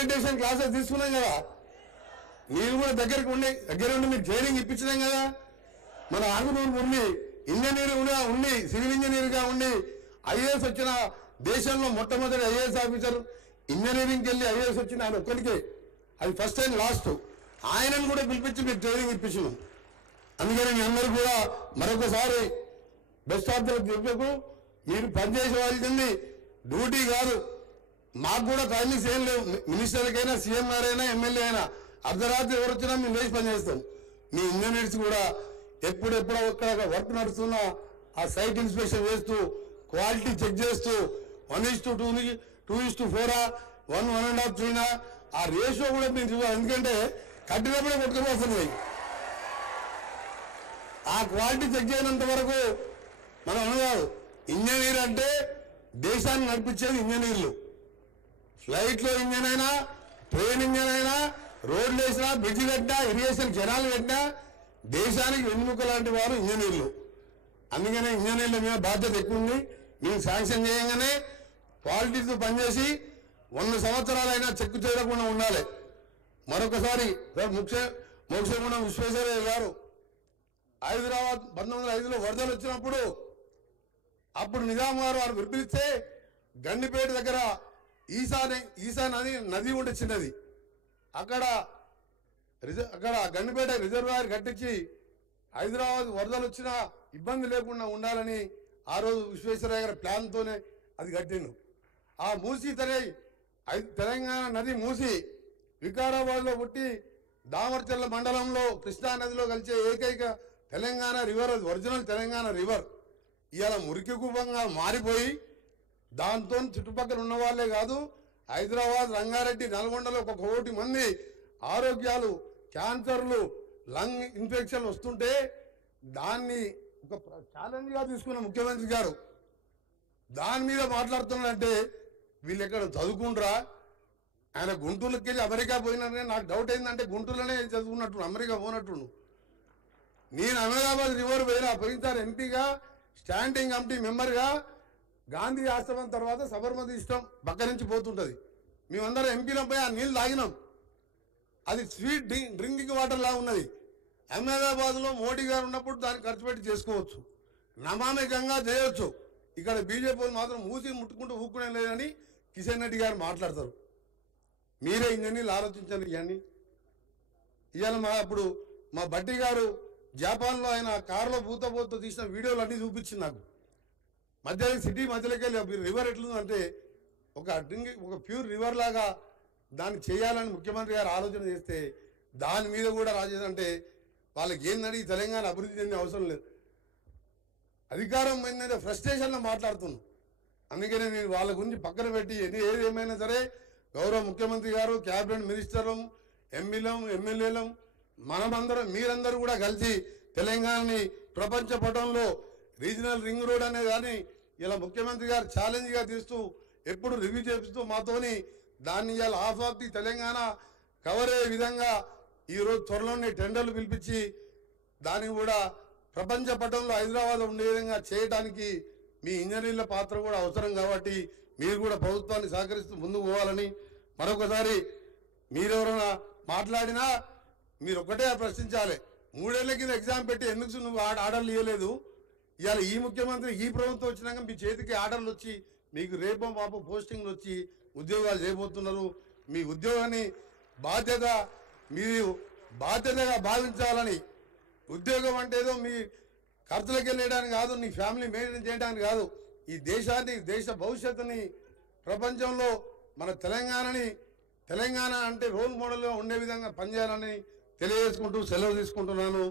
Orientation classes తీసుకున్నాం కదా, మీరు కూడా దగ్గర ఉండి మీకు ట్రైనింగ్ ఇప్పించినాం కదా. మన ఆంధ్రప్రదేశ్ ఉండి ఇంజనీర్గా ఉండి సివిల్ ఇంజనీర్గా ఉండి ఐఏఎస్ వచ్చిన దేశంలో మొట్టమొదటి ఐఏఎస్ ఆఫీసర్ ఇంజనీరింగ్కి వెళ్ళి ఐఏఎస్ వచ్చిన ఆయన ఒక్కరికే, అది ఫస్ట్ అండ్ లాస్ట్. ఆయనను కూడా పిలిపించి మీకు ట్రైనింగ్ ఇప్పించినాం. అందుకని మీ అందరూ కూడా మరొకసారి బెస్ట్ ఆఫ్ ద చెప్పకు. మీరు పనిచేసే వాళ్ళకి డ్యూటీ కాదు, మాకు కూడా టైమింగ్స్ ఏం లేవు. మినిస్టర్కైనా సీఎం గారైనా ఎమ్మెల్యే అయినా అర్ధరాత్రి ఎవరు వచ్చినా మేము లేచి పనిచేస్తాం. మీ ఇంజనీర్స్ కూడా ఎప్పుడెప్పుడో ఒక్కడ వర్క్ నడుస్తున్నా ఆ సైట్ ఇన్స్పెక్షన్ చేస్తూ క్వాలిటీ చెక్ చేస్తూ 1:2, 2:4, 1:1.5, 3 ఆ రేషియో కూడా మేము చూడాలి. ఎందుకంటే కట్టినప్పుడే కొట్టుకుపోతుంది. ఆ క్వాలిటీ చెక్ చేయనంత వరకు మనం అనగాదు. ఇంజనీర్ అంటే దేశాన్ని నడిపించేది ఇంజనీర్లు. ఫ్లైట్లో ఇంజన్ అయినా, ట్రైన్ ఇంజన్ అయినా, రోడ్లు వేసినా, బ్రిడ్జి కట్టినా, ఇరిగేషన్ కెనాల్ కట్టినా దేశానికి వెన్నుముక లాంటి వారు ఇంజనీర్లు. అందుకనే ఇంజనీర్ల మీద బాధ్యత ఎక్కువ ఉంది. మేము శాంక్షన్ చేయగానే క్వాలిటీతో పనిచేసి 100 సంవత్సరాలైనా చెక్కు చేయకుండా ఉండాలి. మరొకసారి మోక్షగుండం విశ్వేశ్వరయ్య గారు హైదరాబాద్ 1905లో వరదలు వచ్చినప్పుడు అప్పుడు నిజాం గారు వారు పిలిపిస్తే గండిపేట దగ్గర ఈసా నది ఉండే చిన్నది, అక్కడ గండిపేట రిజర్వాయర్ కట్టించి హైదరాబాద్ వరదలు వచ్చినా ఇబ్బంది లేకుండా ఉండాలని ఆ రోజు విశ్వేశ్వరయ్య గారి ప్లాన్తోనే అది కట్టిండు. ఆ మూసీ తెలంగాణ నది మూసి వికారాబాద్లో పుట్టి దామర్చర్ల మండలంలో కృష్ణా నదిలో కలిసే ఏకైక Telangana river, original Telangana river ఇవాళ మురికి కూపంగా మారిపోయి దాంతో చుట్టుపక్కల ఉన్న వాళ్ళే కాదు, హైదరాబాద్, రంగారెడ్డి, నల్గొండలో 1 కోటి మంది ఆరోగ్యాలు, క్యాన్సర్లు, లంగ్ ఇన్ఫెక్షన్ వస్తుంటే దాన్ని ఒక ఛాలెంజ్గా తీసుకున్న ముఖ్యమంత్రి గారు దాని మీద మాట్లాడుతున్నాడంటే వీళ్ళు ఎక్కడ చదువుకుంటారా? ఆయన గుంటూరుకి వెళ్ళి అమెరికా పోయిననే నాకు డౌట్ అయిందంటే గుంటూరులోనే చదువుకున్నట్టు, అమెరికా పోనట్టు. నేను అహ్మదాబాద్ రివర్ పోయినసారి ఎంపీగా, స్టాండింగ్ కమిటీ మెంబర్గా గాంధీ ఆశ్రమం తర్వాత సబర్మతి ఇష్టం పక్క నుంచి పోతుంటుంది. మేమందరం ఎంపీలో పోయి ఆ నీళ్ళు తాగినాం. అది స్వీట్ డ్రింకింగ్ వాటర్ లా ఉన్నది. అహ్మదాబాద్లో మోడీ గారు ఉన్నప్పుడు దాన్ని ఖర్చు పెట్టి చేసుకోవచ్చు, నమామి గంగా చేయవచ్చు. ఇక్కడ బీజేపీ మాత్రం మూసి ముట్టుకుంటూ ఊక్కునే లేదని కిషన్ రెడ్డి గారు మాట్లాడతారు. మీరే ఇంజనీర్లు ఆలోచించండి. ఇవాళ అప్పుడు మా బట్టి గారు జపాన్లో ఆయన కారులో పూతపోతూ తీసిన వీడియోలు అన్నీ చూపించింది నాకు. సిటీ మధ్యలోకి వెళ్ళి రివర్ ఎట్లుందంటే ఒక ప్యూర్ రివర్ లాగా దాన్ని చేయాలని ముఖ్యమంత్రి గారు ఆలోచన చేస్తే దాని మీద కూడా రాజేదంటే వాళ్ళకి ఏంటంటే ఈ తెలంగాణ అభివృద్ధి చెందే అవసరం లేదు. అధికారం ఏంటంటే ఫ్రస్ట్రేషన్లో మాట్లాడుతున్నాం. అందుకనే నేను వాళ్ళ గురించి పక్కన పెట్టి ఏది ఏమైనా సరే గౌరవ ముఖ్యమంత్రి గారు, క్యాబినెట్ మినిస్టర్లం, ఎమ్మెల్యేలం మనమందరం మీరందరూ కూడా కలిసి తెలంగాణని ప్రపంచ పటంలో రీజనల్ రింగ్ రోడ్ అనే దాన్ని ఇలా ముఖ్యమంత్రి గారు ఛాలెంజ్గా తీస్తూ ఎప్పుడు రివ్యూ చేపిస్తూ మాతోని దాన్ని ఇవాళ half of the Telangana cover అయ్యే విధంగా ఈరోజు త్వరలోనే టెండర్లు పిలిపించి దాన్ని కూడా ప్రపంచ పటంలో హైదరాబాద్ ఉండే విధంగా చేయడానికి మీ ఇంజనీర్ల పాత్ర కూడా అవసరం. కాబట్టి మీరు కూడా ప్రభుత్వాన్ని సహకరిస్తూ ముందుకు పోవాలని మరొకసారి మీరెవరైనా మాట్లాడినా మీరు ఒకటే ప్రశ్నించాలి. 3 ఏళ్ల కింద ఎగ్జామ్ పెట్టి ఎందుకు నువ్వు ఆర్డర్లు ఇవ్వలేదు? ఇవాళ ఈ ముఖ్యమంత్రి ఈ ప్రభుత్వం వచ్చినాక మీ చేతికి ఆర్డర్లు వచ్చి మీకు రేపో మాపో పోస్టింగ్లు వచ్చి ఉద్యోగాలు చేయబోతున్నారు. మీ ఉద్యోగాన్ని మీరు బాధ్యతగా భావించాలని. ఉద్యోగం అంటే ఏదో మీ ఖర్చులకు వెళ్ళడానికి కాదు, నీ ఫ్యామిలీ మెయింటైన్ చేయడానికి కాదు, ఈ దేశాన్ని, దేశ భవిష్యత్తుని ప్రపంచంలో మన తెలంగాణ అంటే రోల్ మోడల్గా ఉండే విధంగా పనిచేయాలని తెలియజేసుకుంటూ సెలవు తీసుకుంటున్నాను.